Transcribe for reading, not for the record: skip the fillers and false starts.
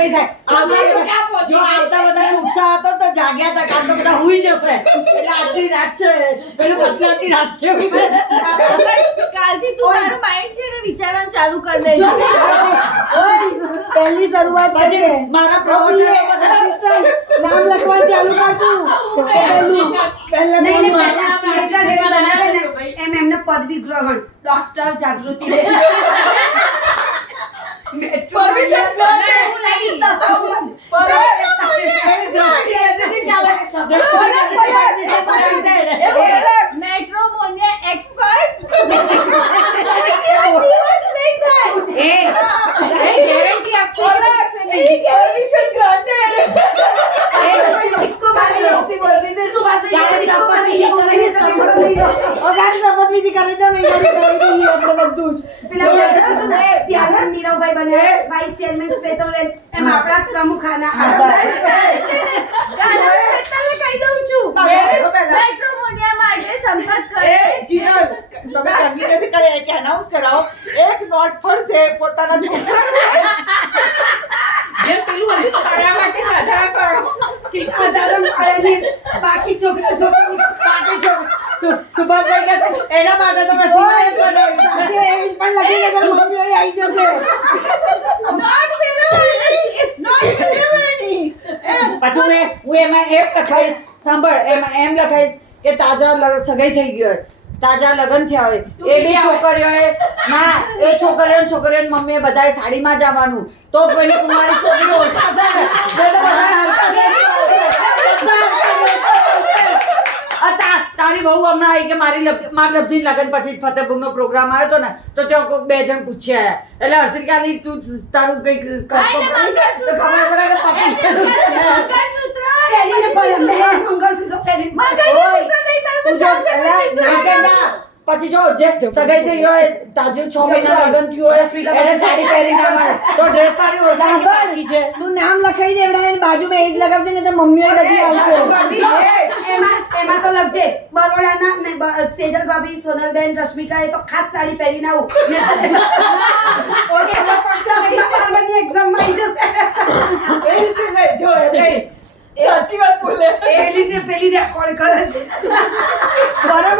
નહીં થાય. જો આવતા બધાને ઉત્સાહ હતો તો જાગ્યા હતા, કાં તો બધા હુઈ જશે. એટલે આજની રાત છે, પેલું અત્યારની રાત છે એવું છે. કાલથી તું તારું માઇન્ડ છે ને વિચારવાનું ચાલુ કરી દેજો. પહેલી શરૂઆત પછી કરીએ. મારા પ્રવચનો બધા assistant નામ લખવા ચાલુ કર તું. પહેલું પહેલા નહીં, નામ. એટલા લેટ બનાવે ને એમ એમને પદવી ગ્રહણ ડોક્ટર જાગૃતિ બેન. પરમિશન મેટ્રોમોનિયા એક્સપર્ટ ગેરંટી આપશે. શપથવિધિ કરી દો નહીં કરી દઈએ આપણે બધું જ. નીરવભાઈ બને વાઇસ ચેરમેન શ્વેતલબેન એમ આપણા પ્રમુખ આના કહી દઉં છું મેટ્રોમોનિયા માટે સંપર્ક કરે. જીનલ તમે કંગીરેથી કહે કે અનાઉન્સ કરાવો એક નોટ ફરશે પોતાના છોકરા જે પેલું હજુ ખાડા માટે સાધારણ કરો સાધારણ પાડેલી બાકી છોકરા છોકરી સુભાષભાઈ કહે છે, એના માટે તો મેં સિવાય બનાવી. આજે એ પણ લખી દે તો મમ્મી અહીં આવી જશે. નોટ મેળવવાની. પછી હું એમાં એમ લખાઈશ, સાંભળ, એમાં એમ લખાઈશ કે તાજા સગાઈ થઈ ગઈ હોય, તાજા લગ્ન થયા હોય, એ બી છોકરીઓએ ના એ છોકરીઓ મમ્મીએ બધાએ સાડીમાં જવાનું, તો પેલી કુમારી છોકરીઓ ઓળખાશે ને, તો બધાએ હરકત તારી બહુ હમણાં આવી કે મારી લબ્ધી લગ્ન પછી ફતેપુરનો પ્રોગ્રામ આવ્યો હતો ને, તો ત્યાં કોઈક 2 જણ પૂછ્યા, એટલે હર્ષિકાની તું તારું કંઈક ખબર પડે કે પતિ ગયેલું છે ને. મંગળસૂત્ર પહેરીને મંગળસૂત્ર પહેરીને તું જો પછી જો જે સગાઈ થઈ હોય, તાજુ 6 મહિના લગ્ન થયું હોય, એને સાડી પહેરી ના મળે તો ડ્રેસ વાળી ઓળખાણ બાકી છે. તું નામ લખાઈ દે એવડા એની બાજુમાં એ જ લગાવજે ને તો મમ્મીઓ બધી આવશે. એમાં તો લખજે બરોડાના ને સેજલ ભાભી, સોનલબેન, રશ્મિકા એ તો ખાસ સાડી પહેરીને આવું. ઓકે પાર્વતી એક્ઝામ માં આવી જશે. જો નહીં સાચી વાત બોલે પેલી રેકોર્ડ કરે છે. બરાબર.